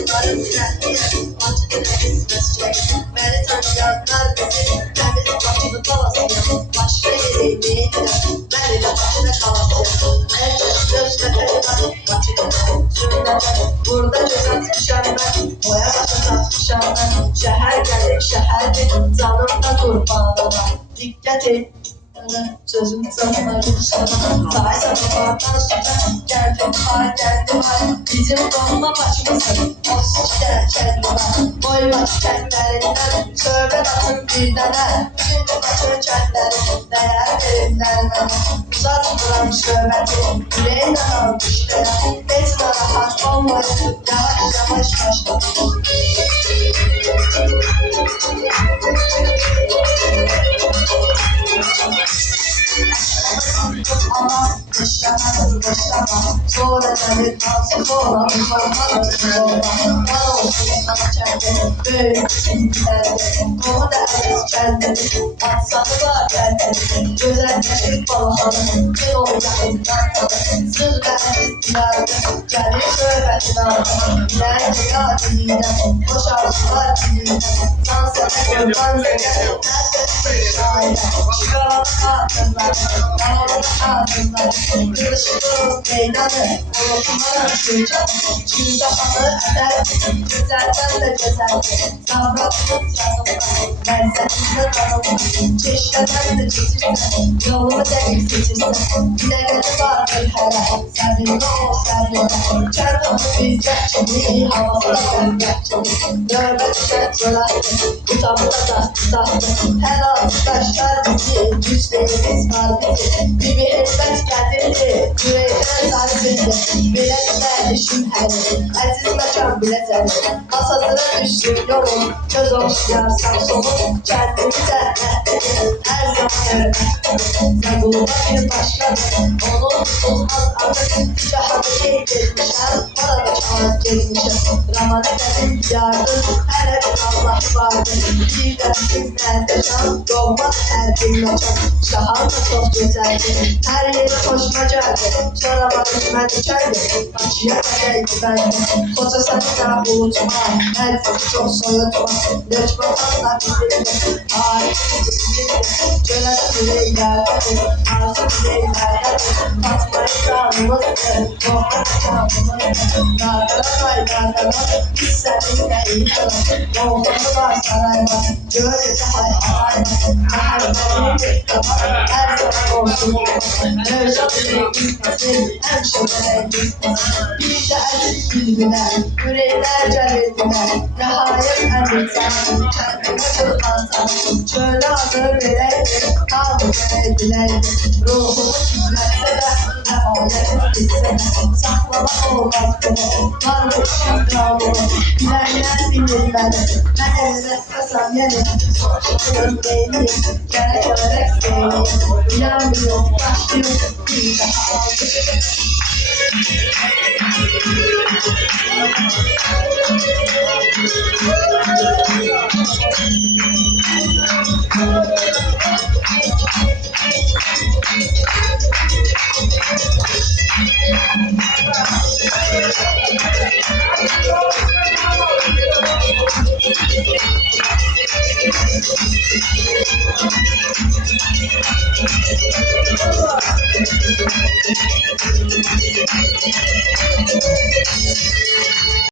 Varım trendiye, bahçede çiçek. Beni tanıyanlar bizi, ben bizim bahçenin babasıyım. Başka yeri değiller, ben ile bahçede kalasıyım. En çok gözüme kayılan, bahçede sürülen. Burada göz atmışam ben, boya başa atmışam ben. Şehir geldik şehirde, canımda kurbanına. Dikkat et. Sözüm sana sana say sana sonra geldim var bizim bomba başımızın olsun gerçekten boy baş kendilerinden söyle basın bir tane şimdi başın kendilerinden değer verimlerinden uzat duran şöbeti yüreğinden almışlar bezme rahat olmayı yavaş yavaş başla. Ama yaşamadım yaşamam sonra gelir kalsın sonra uzanmadım bana olsun sana kendini böyle düşüncelerde konu da arası kendini atsanı var kendini güzel yaşık balahanı ne olacak inanmadı sır versiz dilarda gelir söhbetin ardı bilen dünya dilinden boşaltılar dilinden sansa ne kurban sene herkes şahiren çıkaran hatırlar ağzından kırışık meydanı unutmadan sıcak çiğde halı eder güzelden de güzelce savratsın yanımda lezzetinde tanımda çeşmeden de çeşirsen yolumu denk seçirsen bile gece vardır hele seninle o seninle çarpımı bizce çiğ havasına benzetçi görme düşen çölerdi utanma da tutardı her an taşlar bizi güçlerimiz var bizi bir hizmet getirdi, yüreğine sarfıydı. Biletler düşün hele, aziz mekan biletleri. Masasına düştüm yolum, göz okşayarsam solum. Kendimize nehdedi, her zaman öyle. Zabulda bir başladı, onu tutulmaz artık. Şahanı geçmişler, bana da çağır geçmişim. Ramazan benim yardım, her ev Allah vardı. Bir de bizim nerede can, doğmaz her gün mekan. Şahan da çok güzeldi. Her yeri koşmacaydı, soramadım ben içerdi. Başıya kadaydı bende, koca saçına unutma. Her sesi çok soyutma, lütfatan bizimle. Ay, bizimle, gölen yüreğlerde, arzu yüreğlerde. Fatma'yı sağlamadı, doğru sağlamadı. Dağlara kaydarlara, biz seninle iyi kalalım. Doğumunu var sarayma, görece hayal. Her benim kapat, her zaman olsun. Nevşat'ın gitmesin, hem şöyle gitmesin. Bir de aziz bilgiler, yüreğler cellettiler. Nihayet emretsen, kendime çırpansam. Şöyle adı vereydi, kaldı vereydilerdi. Ruhumu çizmezse de, nihayet gitse de. Saklama olmaz bunu, varmış şakralı. Bilenler bilirler, ben eline kasam yerim. Sonuçlarım değilim, gerek olarak değilim. İnanmıyorum, başlıyorum, bir daha aldım.